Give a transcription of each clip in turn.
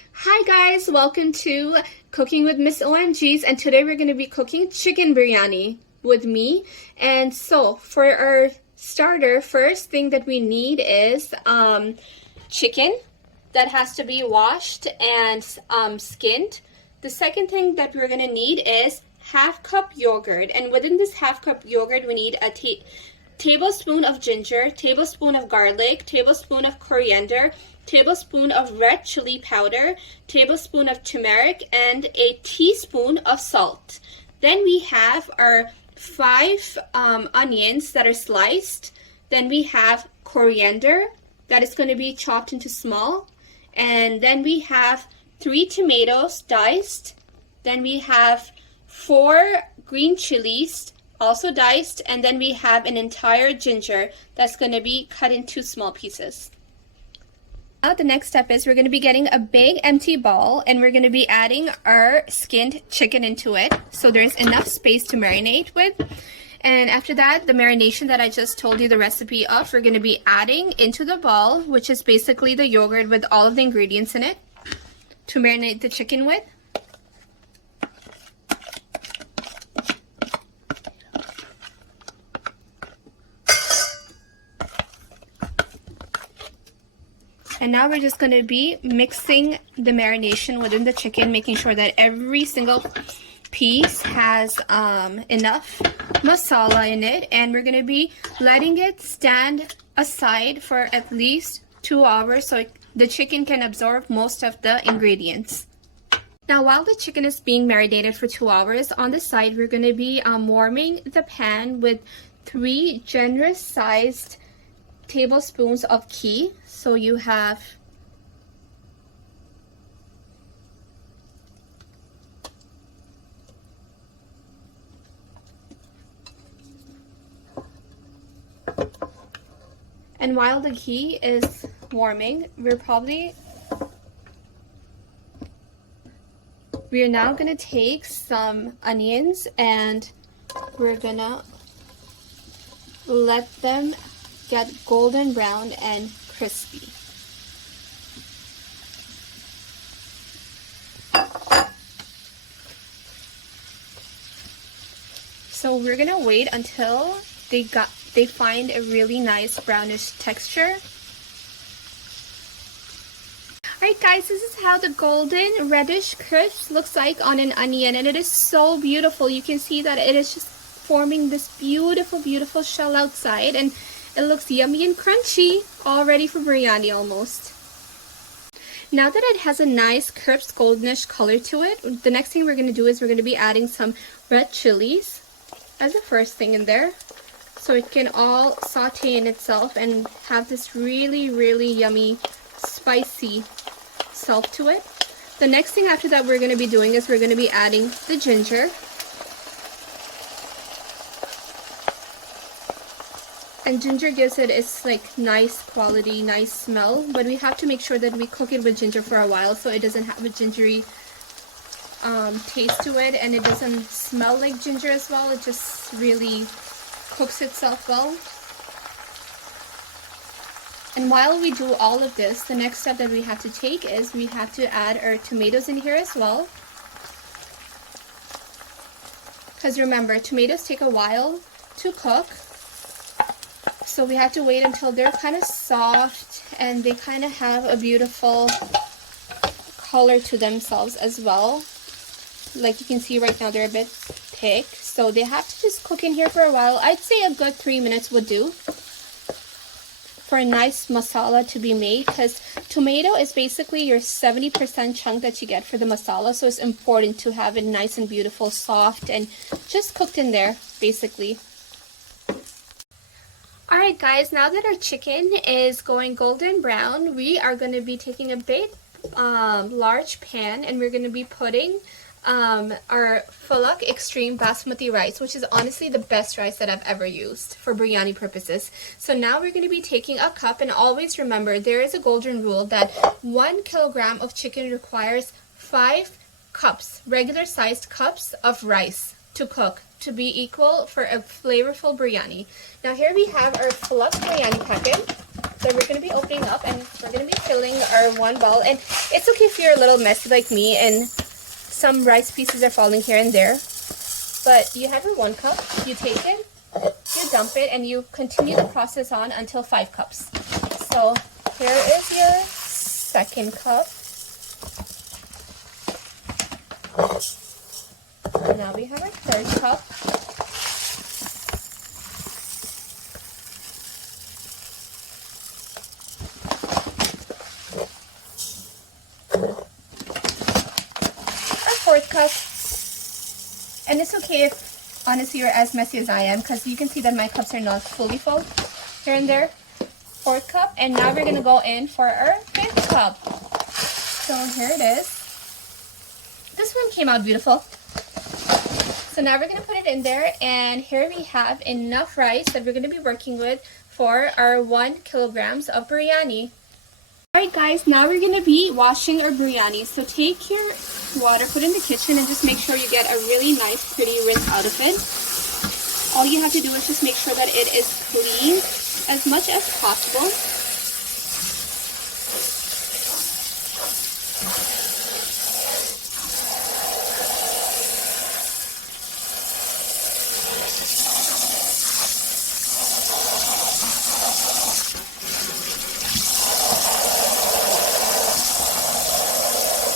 Hi guys, welcome to Cooking with Miss OMGies, and today we're going to be cooking chicken biryani with me. And so for our starter, first thing that we need is chicken that has to be washed and skinned. The second thing that we're going to need is half cup yogurt, and within this half cup yogurt we need a tablespoon of ginger, tablespoon of garlic, tablespoon of coriander, tablespoon of red chili powder, tablespoon of turmeric, and a teaspoon of salt. Then we have our 5 onions that are sliced. Then we have coriander that is going to be chopped into small. And then we have 3 tomatoes diced. Then we have 4 green chilies also diced, and then we have an entire ginger that's going to be cut into small pieces. Now the next step is we're going to be getting a big empty bowl, and we're going to be adding our skinned chicken into it so there's enough space to marinate with. And after that, the marination that I just told you the recipe of, we're going to be adding into the bowl, which is basically the yogurt with all of the ingredients in it to marinate the chicken with. And now we're just going to be mixing the marination within the chicken, making sure that every single piece has enough masala in it. And we're going to be letting it stand aside for at least 2 hours so the chicken can absorb most of the ingredients. Now while the chicken is being marinated for 2 hours, on the side we're going to be warming the pan with 3 generous sized tablespoons of ghee. So you have and while the ghee is warming, we are now going to take some onions and we're gonna let them get golden brown and crispy. So we're gonna wait until they find a really nice brownish texture. Alright guys, this is how the golden reddish crisp looks like on an onion, and it is so beautiful. You can see that it is just forming this beautiful shell outside, and it looks yummy and crunchy, all ready for biryani almost. Now that it has a nice crisp goldenish color to it, the next thing we're going to do is we're going to be adding some red chilies as the first thing in there, so it can all saute in itself and have this really yummy spicy self to it. The next thing after that we're going to be doing is we're going to be adding the ginger. And ginger gives it its like nice quality, nice smell, but we have to make sure that we cook it with ginger for a while so it doesn't have a gingery taste to it, and it doesn't smell like ginger as well. It just really cooks itself well. And while we do all of this, the next step that we have to take is we have to add our tomatoes in here as well. Because remember, tomatoes take a while to cook. So we have to wait until they're kind of soft and they kind of have a beautiful color to themselves as well. Like you can see right now, they're a bit thick. So they have to just cook in here for a while. I'd say a good 3 minutes would do for a nice masala to be made, because tomato is basically your 70% chunk that you get for the masala. So it's important to have it nice and beautiful, soft, and just cooked in there basically. Alright guys, now that our chicken is going golden brown, we are going to be taking a big large pan, and we're going to be putting our Fulak Extreme Basmati rice, which is honestly the best rice that I've ever used for biryani purposes. So now we're going to be taking a cup, and always remember there is a golden rule that 1 kilogram of chicken requires 5 cups, regular sized cups of rice to cook to be equal for a flavorful biryani. Now here we have our Fulak biryani packet. that we're going to be opening up, and we're going to be filling our one bowl. And it's okay if you're a little messy like me and some rice pieces are falling here and there. But you have your 1 cup, you take it, you dump it, and you continue the process on until 5 cups. So here is your 2nd cup. And now we have our 3rd cup. Our 4th cup. And it's okay if, honestly, you're as messy as I am, because you can see that my cups are not fully full here and there. 4th cup, and now we're going to go in for our 5th cup. So here it is. This one came out beautiful. So now we're going to put it in there, and here we have enough rice that we're going to be working with for our 1 kilograms of biryani. Alright guys, now we're going to be washing our biryani. So take your water, put it in the kitchen, and just make sure you get a really nice, pretty rinse out of it. All you have to do is just make sure that it is clean as much as possible.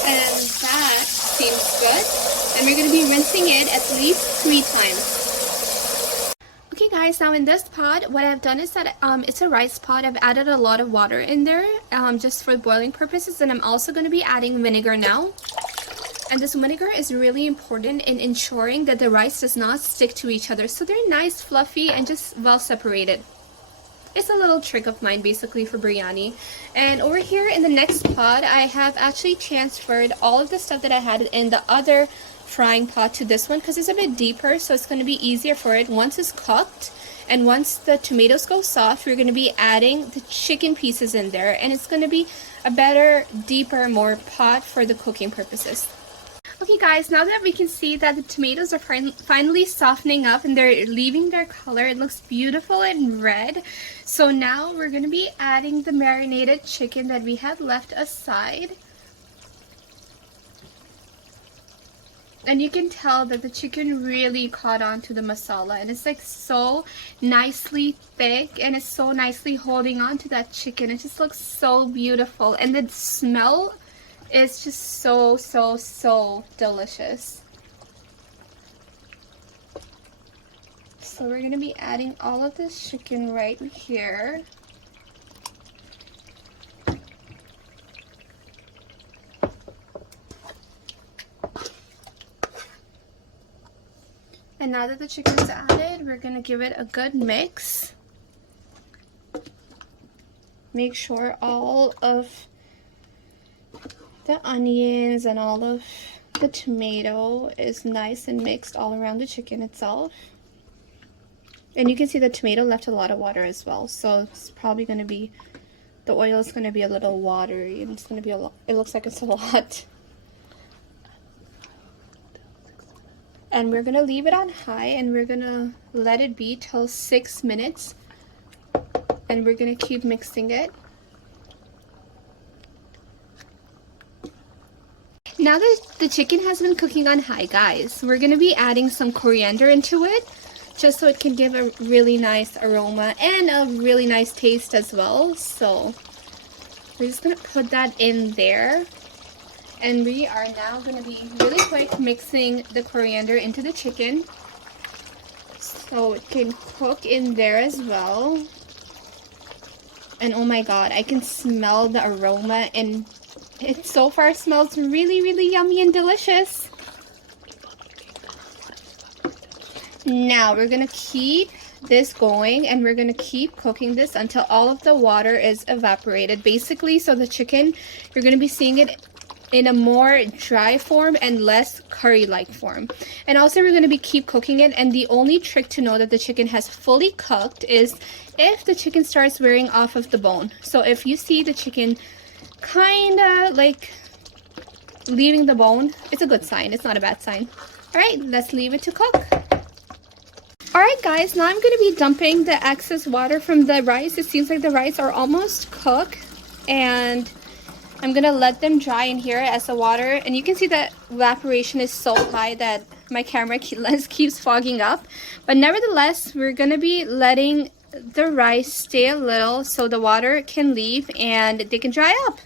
And that seems good. And we're going to be rinsing it at least 3 times. Okay guys, now in this pot, what I've done is that it's a rice pot. I've added a lot of water in there just for boiling purposes, and I'm also going to be adding vinegar now. And this vinegar is really important in ensuring that the rice does not stick to each other, so they're nice, fluffy, and just well separated. It's a little trick of mine basically for biryani. And over here in the next pot, I have actually transferred all of the stuff that I had in the other frying pot to this one, because it's a bit deeper, so it's going to be easier for it once it's cooked. And once the tomatoes go soft, we're going to be adding the chicken pieces in there, and it's going to be a better, deeper, more pot for the cooking purposes. Okay guys, now that we can see that the tomatoes are finally softening up and they're leaving their color, it looks beautiful and red. So now we're going to be adding the marinated chicken that we had left aside. And you can tell that the chicken really caught on to the masala, and it's like so nicely thick, and it's so nicely holding on to that chicken. It just looks so beautiful, and the smell is just so delicious. So we're going to be adding all of this chicken right here. And now that the chicken is added, we're going to give it a good mix. Make sure all of the onions and all of the tomato is nice and mixed all around the chicken itself. And you can see the tomato left a lot of water as well, so it's probably going to be, the oil is going to be a little watery, and it's going to be a lot, it looks like it's a lot. And we're going to leave it on high, and we're going to let it be till 6 minutes. And we're going to keep mixing it. Now that the chicken has been cooking on high, guys, we're going to be adding some coriander into it, just so it can give a really nice aroma and a really nice taste as well. So we're just going to put that in there. And we are now going to be really quick mixing the coriander into the chicken, so it can cook in there as well. And oh my god, I can smell the aroma, and it so far smells really yummy and delicious. Now we're going to keep this going, and we're going to keep cooking this until all of the water is evaporated, basically. So the chicken, you're going to be seeing it in a more dry form and less curry-like form. And also we're going to be keep cooking it, and the only trick to know that the chicken has fully cooked is if the chicken starts wearing off of the bone. So if you see the chicken kind of like leaving the bone, it's a good sign. It's not a bad sign. Alright, let's leave it to cook. Alright guys, now I'm going to be dumping the excess water from the rice. It seems like the rice are almost cooked, and I'm going to let them dry in here as the water, and you can see that evaporation is so high that my camera lens keeps fogging up. But nevertheless, we're going to be letting the rice stay a little so the water can leave and they can dry up.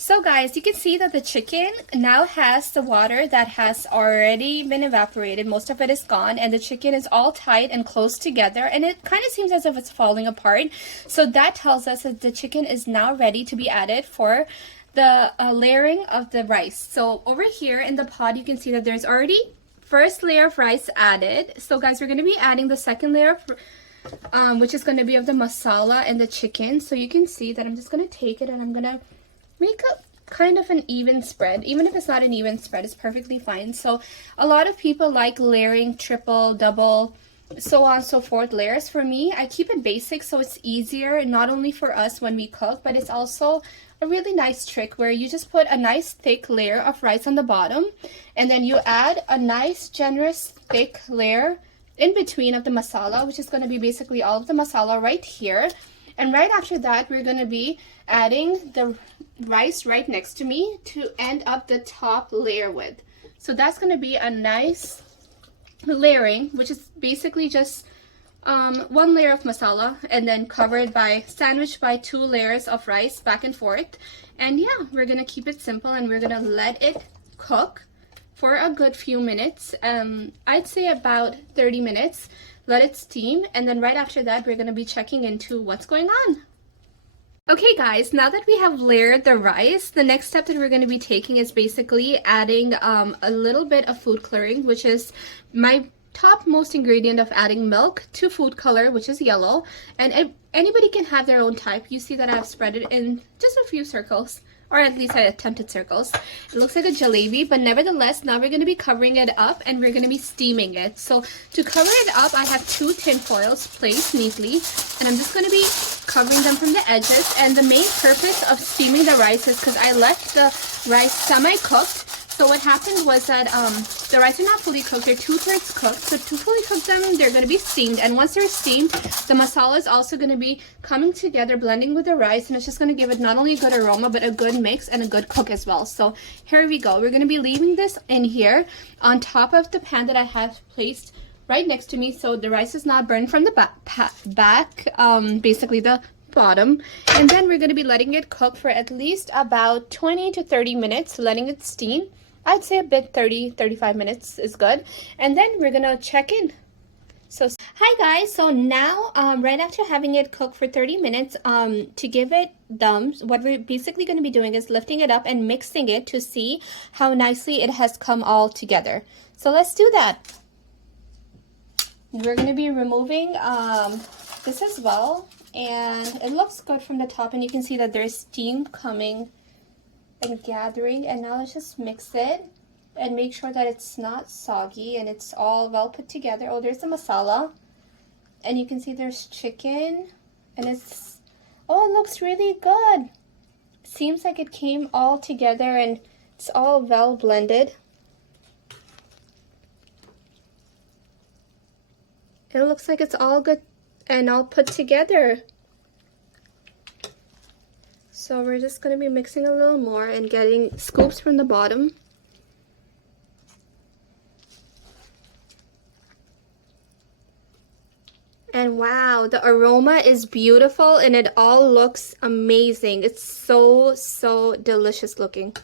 So guys, you can see that the chicken now has the water that has already been evaporated. Most of it is gone, and the chicken is all tight and close together, and it kind of seems as if it's falling apart. So that tells us that the chicken is now ready to be added for the layering of the rice. So over here in the pot, you can see that there's already first layer of rice added. So guys, we're going to be adding the second layer of, which is going to be of the masala and the chicken. So you can see that I'm just going to take it and I'm going to make up kind of an even spread. Even if it's not an even spread, it's perfectly fine. So a lot of people like layering triple, double, so on and so forth layers. For me, I keep it basic so it's easier not only for us when we cook, but it's also a really nice trick where you just put a nice thick layer of rice on the bottom, and then you add a nice generous thick layer in between of the masala, which is going to be basically all of the masala right here. And right after that, we're going to be adding the rice right next to me to end up the top layer with. So that's going to be a nice layering, which is basically just one layer of masala and then covered by, sandwiched by 2 layers of rice back and forth. And yeah, we're going to keep it simple and we're going to let it cook for a good few minutes. I'd say about 30 minutes. Let it steam, and then right after that we're going to be checking into what's going on. Okay guys, now that we have layered the rice, the next step that we're going to be taking is basically adding a little bit of food coloring, which is my topmost ingredient of adding milk to food color, which is yellow. And anybody can have their own type. You see that I've spread it in just a few circles, or at least I attempted circles. It looks like a jalebi, but nevertheless, now we're going to be covering it up and we're going to be steaming it. So to cover it up, I have 2 tin foils placed neatly, and I'm just going to be covering them from the edges. And the main purpose of steaming the rice is because I left the rice semi-cooked. So what happened was that the rice are not fully cooked, they're 2/3 cooked. So to fully cook them, they're going to be steamed. And once they're steamed, the masala is also going to be coming together, blending with the rice. And it's just going to give it not only a good aroma, but a good mix and a good cook as well. So here we go. We're going to be leaving this in here on top of the pan that I have placed right next to me. So the rice is not burned from the back, basically the bottom. And then we're going to be letting it cook for at least about 20 to 30 minutes, letting it steam. I'd say a bit 30-35 minutes is good. And then we're gonna check in. So hi guys, so now right after having it cook for 30 minutes, to give it dums, what we're basically going to be doing is lifting it up and mixing it to see how nicely it has come all together. So let's do that. We're going to be removing this as well, and it looks good from the top, and you can see that there's steam coming and gathering. And now let's just mix it and make sure that it's not soggy and it's all well put together. Oh, there's the masala, and you can see there's chicken, and it's, oh, it looks really good. Seems like it came all together and it's all well blended. It looks like it's all good and all put together. So we're just going to be mixing a little more and getting scoops from the bottom. And wow, the aroma is beautiful and it all looks amazing. It's so delicious looking.